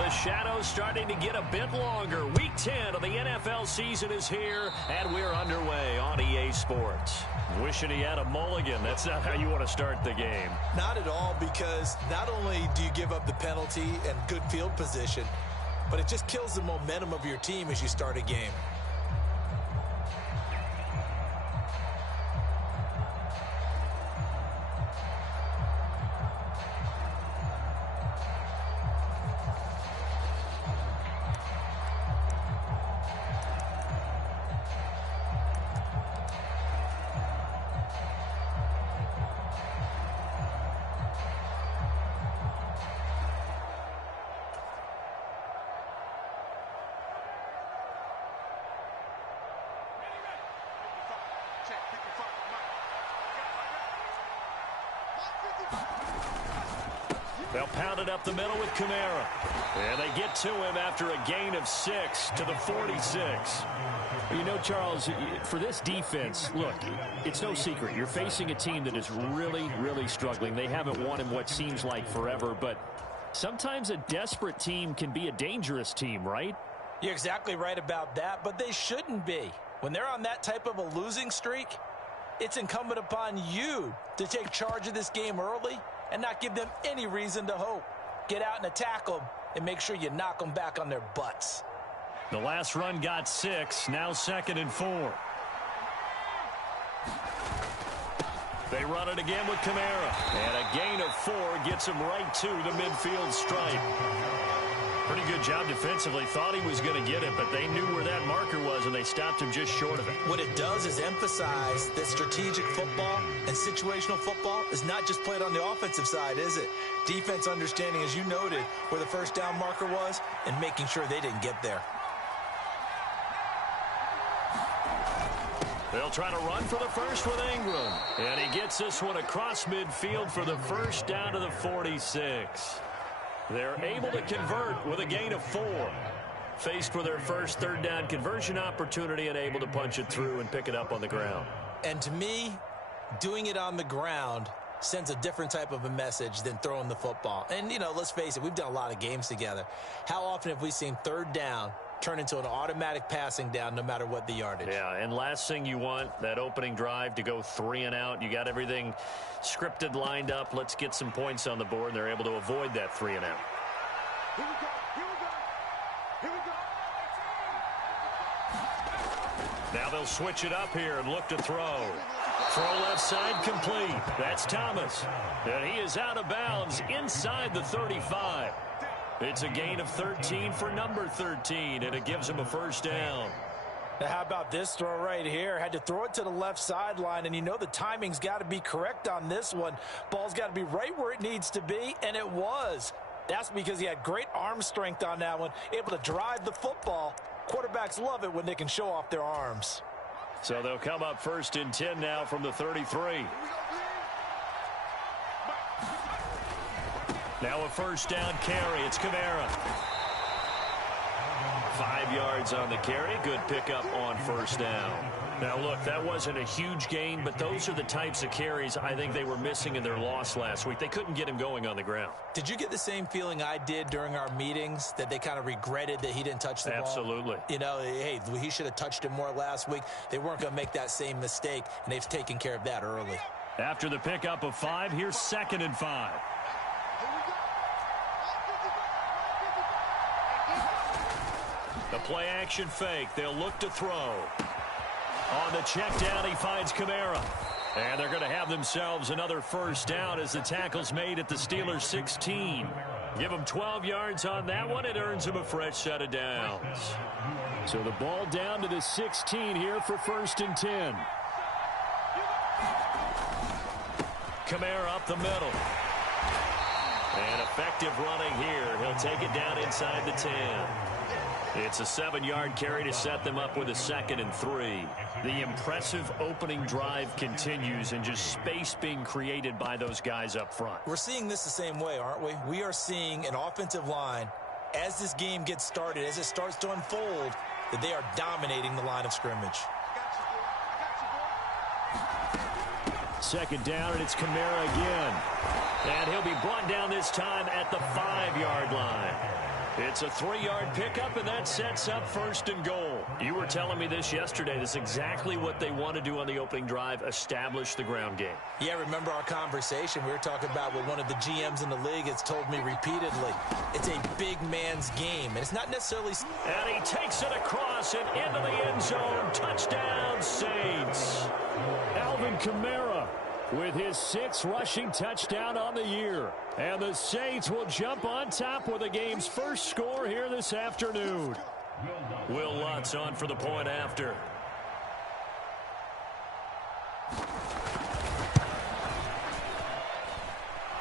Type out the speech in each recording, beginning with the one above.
The shadow's starting to get a bit longer. Week 10 of the NFL season is here, and we're underway on EA Sports. Wishing he had a mulligan. That's not how you want to start the game. Not at all, because not only do you give up the penalty and good field position, but it just kills the momentum of your team as you start a game. They'll pound it up the middle with Kamara. And they get to him after a gain of 6 to the 46. You know, Charles, for this defense, look, it's no secret. You're facing a team that is really, really struggling. They haven't won in what seems like forever, but sometimes a desperate team can be a dangerous team, right? You're exactly right about that, but they shouldn't be. When they're on that type of a losing streak, it's incumbent upon you to take charge of this game early and not give them any reason to hope. Get out and attack them and make sure you knock them back on their butts. The last run got 6, now 2nd and 4. They run it again with Kamara. And a gain of 4 gets him right to the midfield stripe. Pretty good job defensively. Thought he was going to get it, but they knew where that marker was, and they stopped him just short of it. What it does is emphasize that strategic football and situational football is not just played on the offensive side, is it? Defense understanding, as you noted, where the first down marker was and making sure they didn't get there. They'll try to run for the first with Ingram. And he gets this one across midfield for the first down to the 46. They're able to convert with a gain of 4. Faced with their first third down conversion opportunity and able to punch it through and pick it up on the ground. And to me, doing it on the ground sends a different type of a message than throwing the football. And, you know, let's face it, we've done a lot of games together. How often have we seen third down turn into an automatic passing down no matter what the yardage? Yeah, and last thing you want, that opening drive to go 3 and out. You got everything scripted, lined up. Let's get some points on the board, and they're able to avoid that 3 and out. Here we go, here we go, here we go. Now they'll switch it up here and look to throw. Throw left side complete. That's Thomas. And he is out of bounds inside the 35. It's a gain of 13 for number 13, and it gives him a first down. Now, how about this throw right here? Had to throw it to the left sideline, and you know the timing's got to be correct on this one. Ball's got to be right where it needs to be, and it was. That's because he had great arm strength on that one, able to drive the football. Quarterbacks love it when they can show off their arms. So they'll come up 1st and 10 now from the 33. Now a first down carry. It's Kamara. 5 yards on the carry. Good pickup on first down. Now, look, that wasn't a huge gain, but those are the types of carries I think they were missing in their loss last week. They couldn't get him going on the ground. Did you get the same feeling I did during our meetings, that they kind of regretted that he didn't touch the ball? Absolutely. You know, hey, he should have touched it more last week. They weren't going to make that same mistake, and they've taken care of that early. After the pickup of 5, here's 2nd and 5. The play action fake. They'll look to throw. On the check down, he finds Kamara. And they're going to have themselves another first down as the tackle's made at the Steelers' 16. Give them 12 yards on that one. It earns them a fresh set of downs. So the ball down to the 16 here for 1st and 10. Kamara up the middle. And effective running here. He'll take it down inside the 10. It's a 7-yard carry to set them up with a 2nd and 3. The impressive opening drive continues, and just space being created by those guys up front. We're seeing this the same way, aren't we? We are seeing an offensive line, as this game gets started, as it starts to unfold, that they are dominating the line of scrimmage. 2nd down, and it's Kamara again. And he'll be brought down this time at the 5-yard line. It's a 3-yard pickup, and that sets up 1st and goal. You were telling me this yesterday. This is exactly what they want to do on the opening drive, establish the ground game. Yeah, remember our conversation. We were talking about what one of the GMs in the league has told me repeatedly. It's a big man's game, and it's not necessarily... And he takes it across and into the end zone. Touchdown, Saints. Alvin Kamara with his 6th rushing touchdown on the year. And the Saints will jump on top with the game's first score here this afternoon. Will Lutz on for the point after.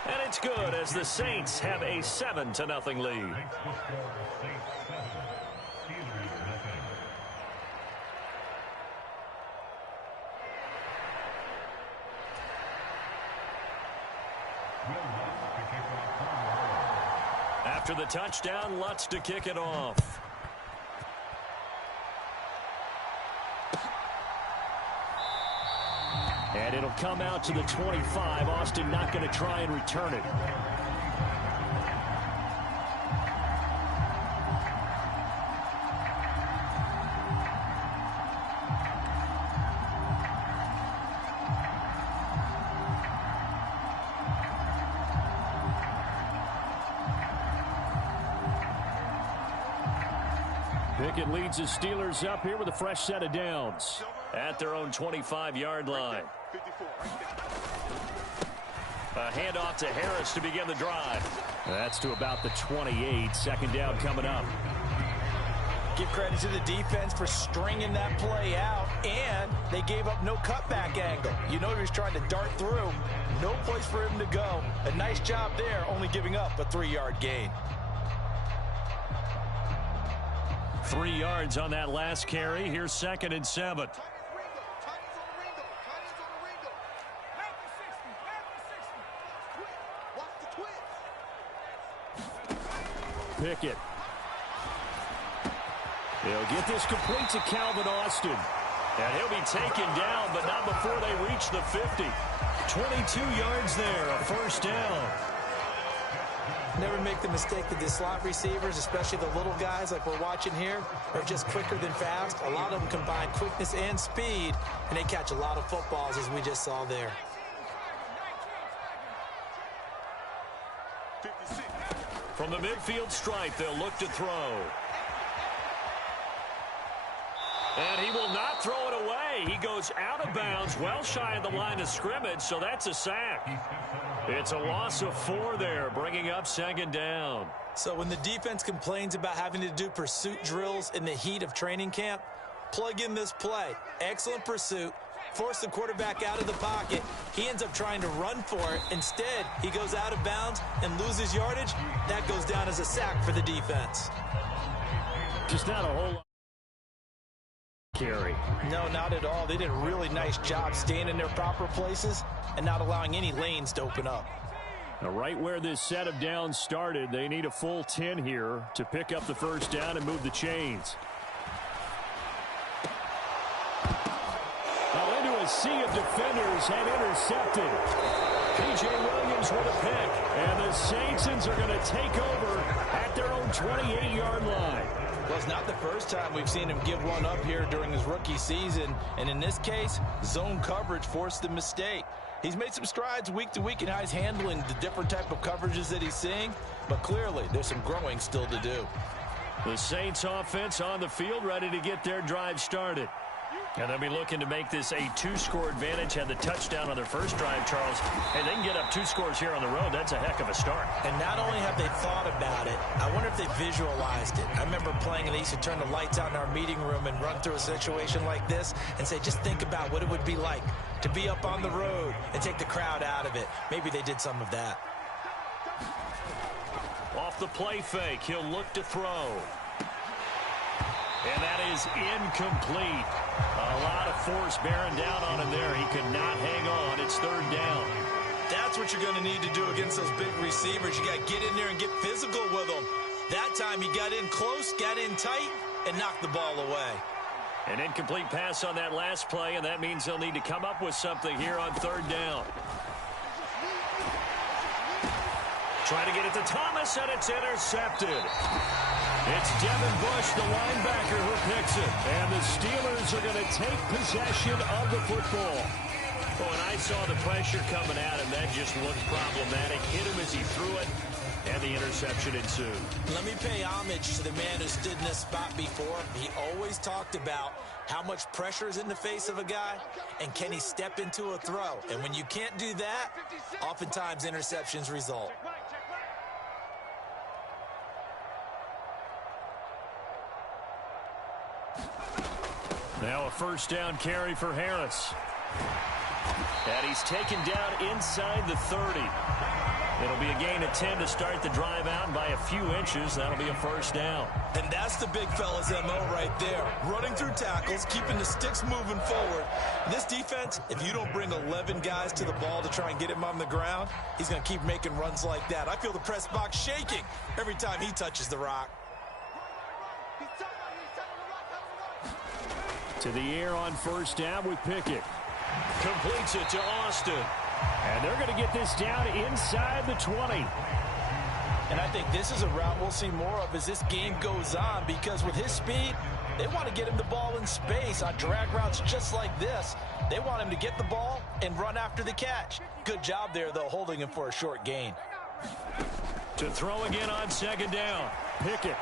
And it's good as the Saints have a 7-0 lead. After the touchdown, Lutz to kick it off. And it'll come out to the 25. Austin not going to try and return it. Pickett leads the Steelers up here with a fresh set of downs. At their own 25-yard line. A handoff to Harris to begin the drive. That's to about the 28. 2nd down coming up. Give credit to the defense for stringing that play out, and they gave up no cutback angle. You know he was trying to dart through. No place for him to go. A nice job there, only giving up a 3-yard gain. 3 yards on that last carry. Here's 2nd and 7. Pickett. He'll get this complete to Calvin Austin. And he'll be taken down, but not before they reach the 50. 22 yards there, a 1st down. Never make the mistake that the slot receivers, especially the little guys like we're watching here, are just quicker than fast. A lot of them combine quickness and speed, and they catch a lot of footballs, as we just saw there. From the midfield stripe, they'll look to throw. And he will not throw it away. He goes out of bounds, well shy of the line of scrimmage, so that's a sack. It's a loss of 4 there, bringing up 2nd down. So when the defense complains about having to do pursuit drills in the heat of training camp, plug in this play. Excellent pursuit. Force the quarterback out of the pocket. He ends up trying to run for it. Instead, he goes out of bounds and loses yardage. That goes down as a sack for the defense. Just not a whole lot. Carry. No, not at all. They did a really nice job staying in their proper places and not allowing any lanes to open up. Now, right where this set of downs started, they need a full 10 here to pick up the 1st down and move the chains. Now into a sea of defenders and intercepted. P.J. Williams with a pick. And the Saints are going to take over at their own 28-yard line. Well, it's not the first time we've seen him give one up here during his rookie season. And in this case, zone coverage forced the mistake. He's made some strides week to week in how he's handling the different type of coverages that he's seeing. But clearly, there's some growing still to do. The Saints offense on the field ready to get their drive started. And they'll be looking to make this a 2-score advantage. Had the touchdown on their first drive, Charles. And they can get up 2 scores here on the road. That's a heck of a start. And not only have they thought about it, I wonder if they visualized it. I remember playing and they used to turn the lights out in our meeting room and run through a situation like this and say, just think about what it would be like to be up on the road and take the crowd out of it. Maybe they did some of that. Off the play fake, he'll look to throw. And that is incomplete. A lot of force bearing down on him there. He could not hang on. It's 3rd down. That's what you're going to need to do against those big receivers. You got to get in there and get physical with them. That time he got in close, got in tight, and knocked the ball away. An incomplete pass on that last play, and that means they'll need to come up with something here on 3rd down. Trying to get it to Thomas, and it's intercepted. It's Devin Bush, the linebacker, who picks it. And the Steelers are going to take possession of the football. Oh, and I saw the pressure coming at him. That just looked problematic. Hit him as he threw it, and the interception ensued. Let me pay homage to the man who stood in this spot before. He always talked about how much pressure is in the face of a guy, and can he step into a throw? And when you can't do that, oftentimes interceptions result. Now a first down carry for Harris. And he's taken down inside the 30. It'll be a gain of 10 to start the drive out, and by a few inches, that'll be a first down. And that's the big fella's MO right there. Running through tackles, keeping the sticks moving forward. This defense, if you don't bring 11 guys to the ball to try and get him on the ground, he's going to keep making runs like that. I feel the press box shaking every time he touches the rock. To the air on first down with Pickett. Completes it to Austin. And they're going to get this down inside the 20. And I think this is a route we'll see more of as this game goes on, because with his speed, they want to get him the ball in space on drag routes just like this. They want him to get the ball and run after the catch. Good job there, though, holding him for a short gain. To throw again on second down. Pickett.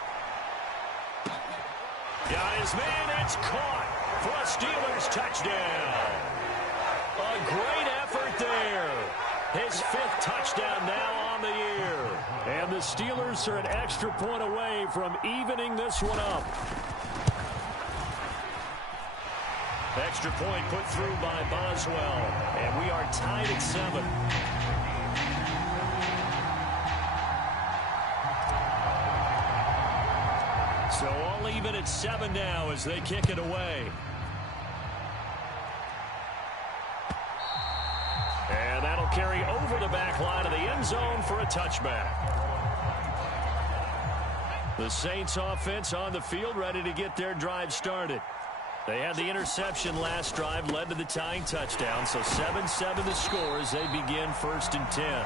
Got his man, it's caught for a Steelers touchdown. A great effort there. His 5th touchdown now on the year. And the Steelers are an extra point away from evening this one up. Extra point put through by Boswell. And we are tied at 7. So all even at 7 now as they kick it away. And that'll carry over the back line of the end zone for a touchback. The Saints offense on the field ready to get their drive started. They had the interception last drive, led to the tying touchdown. So 7-7 the score as they begin 1st and 10.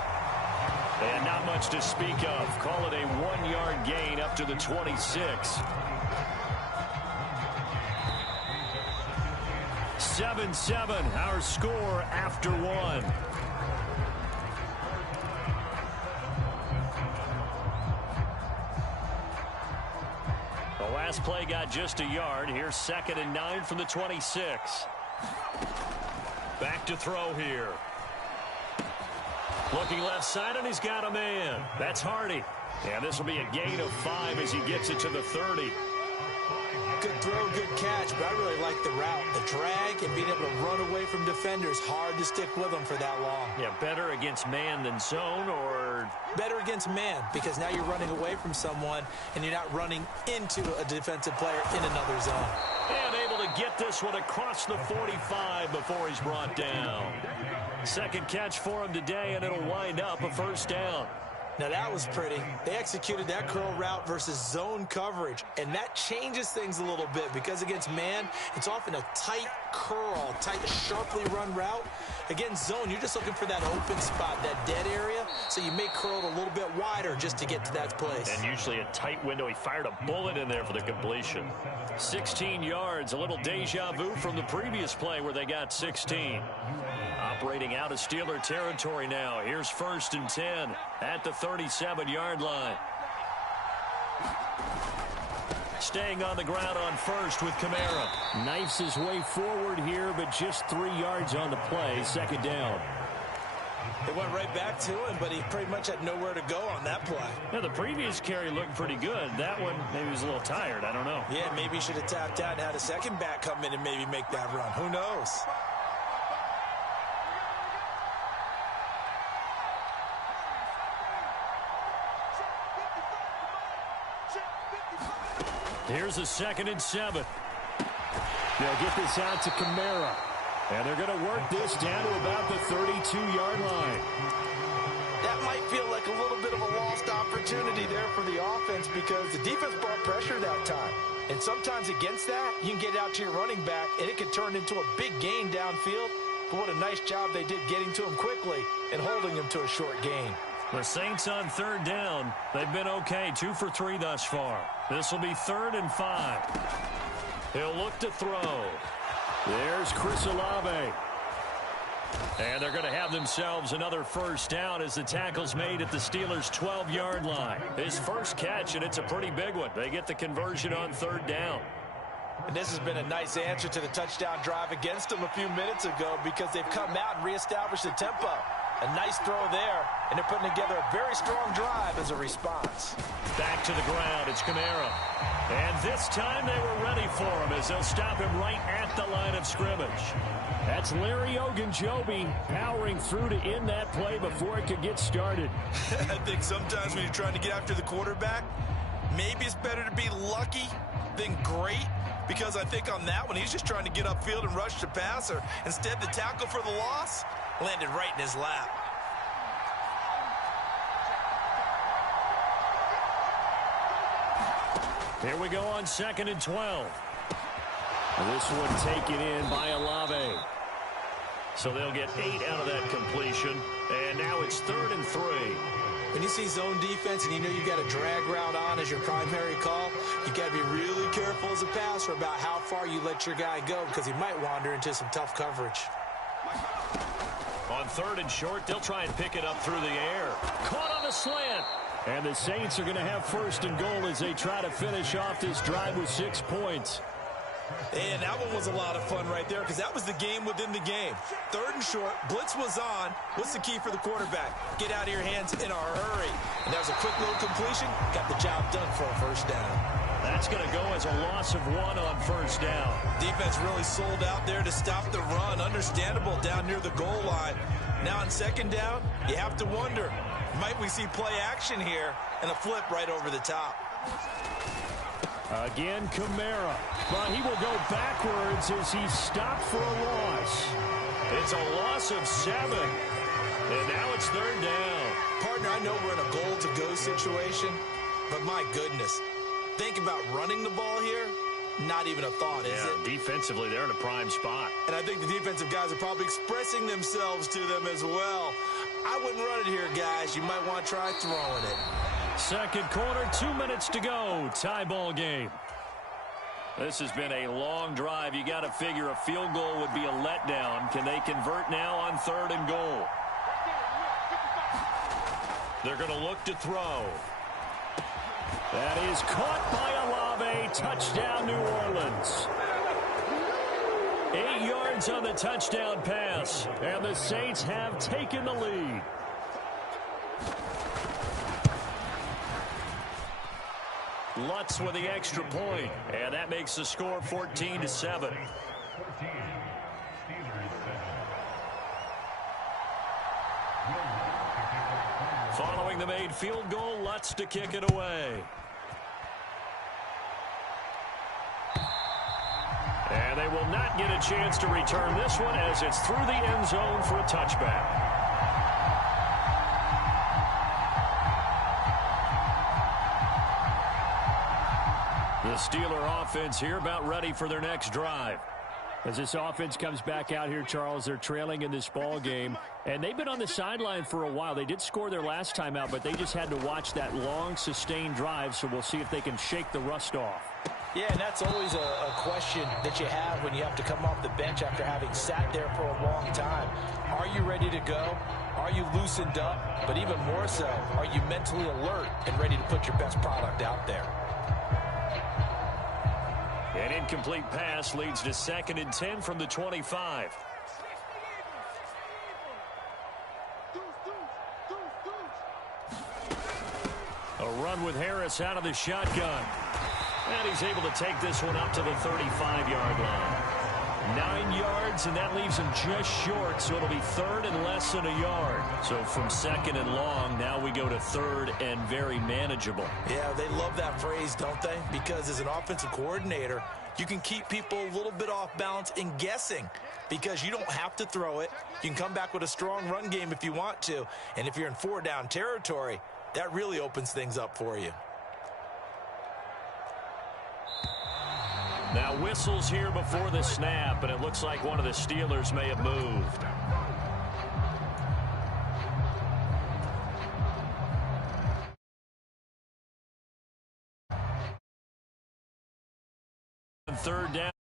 And not much to speak of. Call it a 1-yard gain up to the 26. 7-7, our score after 1. The last play got just a yard. Here's 2nd and 9 from the 26. Back to throw here. Looking left side, and he's got a man. That's Hardy. And this will be a gain of 5 as he gets it to the 30. Good throw, good catch, but I really like the route. The drag and being able to run away from defenders, hard to stick with them for that long. Yeah, better against man than zone, or? Better against man, because now you're running away from someone and you're not running into a defensive player in another zone. And able to get this one across the 45 before he's brought down. 2nd catch for him today, and it'll wind up a first down. Now that was pretty. They executed that curl route versus zone coverage, and that changes things a little bit because against man, it's often a tight curl, tight, sharply run route. Against zone, you're just looking for that open spot, that dead area, so you may curl it a little bit wider just to get to that place. And usually a tight window. He fired a bullet in there for the completion. 16 yards, a little deja vu from the previous play where they got 16. Operating out of Steeler territory now. Here's 1st and 10 at the 37-yard line. Staying on the ground on first with Kamara. Knifes his way forward here, but just 3 yards on the play. 2nd down. It went right back to him, but he pretty much had nowhere to go on that play. Yeah, the previous carry looked pretty good. That one, maybe he was a little tired. I don't know. Yeah, maybe he should have tapped out and had a second back come in and maybe make that run. Who knows? Here's a 2nd and 7. They'll get this out to Kamara. And they're going to work this down to about the 32-yard line. That might feel like a little bit of a lost opportunity there for the offense because the defense brought pressure that time. And sometimes against that, you can get out to your running back, and it can turn into a big gain downfield. But what a nice job they did getting to him quickly and holding him to a short gain. The Saints on third down. They've been okay, 2 for 3 thus far. This will be 3rd and 5. He'll look to throw. There's Chris Olave. And they're going to have themselves another first down as the tackle's made at the Steelers' 12-yard line. His first catch, and it's a pretty big one. They get the conversion on third down. And this has been a nice answer to the touchdown drive against them a few minutes ago because they've come out and reestablished the tempo. A nice throw there, and they're putting together a very strong drive as a response. Back to the ground, it's Kamara. And this time they were ready for him as they'll stop him right at the line of scrimmage. That's Larry Ogunjobi powering through to end that play before it could get started. I think sometimes when you're trying to get after the quarterback, maybe it's better to be lucky than great. Because I think on that one, he's just trying to get upfield and rush the passer. Instead, the tackle for the loss landed right in his lap. Here we go on 2nd and 12. This one taken in by Olave. So they'll get 8 out of that completion. And now it's 3rd and 3. When you see zone defense and you know you've got a drag route on as your primary call, you got to be really careful as a passer about how far you let your guy go because he might wander into some tough coverage. On 3rd and short, they'll try and pick it up through the air. Caught on a slant. And the Saints are going to have 1st and goal as they try to finish off this drive with 6 points. And that one was a lot of fun right there because that was the game within the game. 3rd and short, blitz was on. What's the key for the quarterback? Get out of your hands in a hurry. And that was a quick little completion. Got the job done for a first down. That's going to go as a loss of 1 on 1st down. Defense really sold out there to stop the run. Understandable down near the goal line. Now on 2nd down, you have to wonder, might we see play action here and a flip right over the top? Again, Kamara. But he will go backwards as he's stopped for a loss. It's a loss of 7. And now it's 3rd down. Partner, I know we're in a goal-to-go situation, but my goodness. Think about running the ball here. Not even a thought, is it? Defensively, they're in a prime spot. And I think the defensive guys are probably expressing themselves to them as well. I wouldn't run it here, guys. You might want to try throwing it. 2nd quarter, 2 minutes to go. Tie ball game. This has been a long drive. You got to figure a field goal would be a letdown. Can they convert now on 3rd and goal? They're going to look to throw. That is caught by Olave. Touchdown, New Orleans. 8 yards on the touchdown pass. And the Saints have taken the lead. Lutz with the extra point. And that makes the score 14-7. Following the made field goal, Lutz to kick it away. And they will not get a chance to return this one as it's through the end zone for a touchback. The Steeler offense here about ready for their next drive. As this offense comes back out here, Charles, they're trailing in this ball game, and they've been on the sideline for a while. They did score their last time out, but they just had to watch that long, sustained drive, so we'll see if they can shake the rust off. Yeah, and that's always a question that you have when you have to come off the bench after having sat there for a long time. Are you ready to go? Are you loosened up? But even more so, are you mentally alert and ready to put your best product out there? An incomplete pass leads to 2nd and 10 from the 25. A run with Harris out of the shotgun. And he's able to take this one up to the 35-yard line. 9 yards, and that leaves him just short, so it'll be 3rd and less than a yard. So from 2nd and long, now we go to 3rd and very manageable. Yeah, they love that phrase, don't they? Because as an offensive coordinator, you can keep people a little bit off balance and guessing because you don't have to throw it. You can come back with a strong run game if you want to. And if you're in 4-down territory, that really opens things up for you. Now whistles here before the snap, and it looks like one of the Steelers may have moved. third down.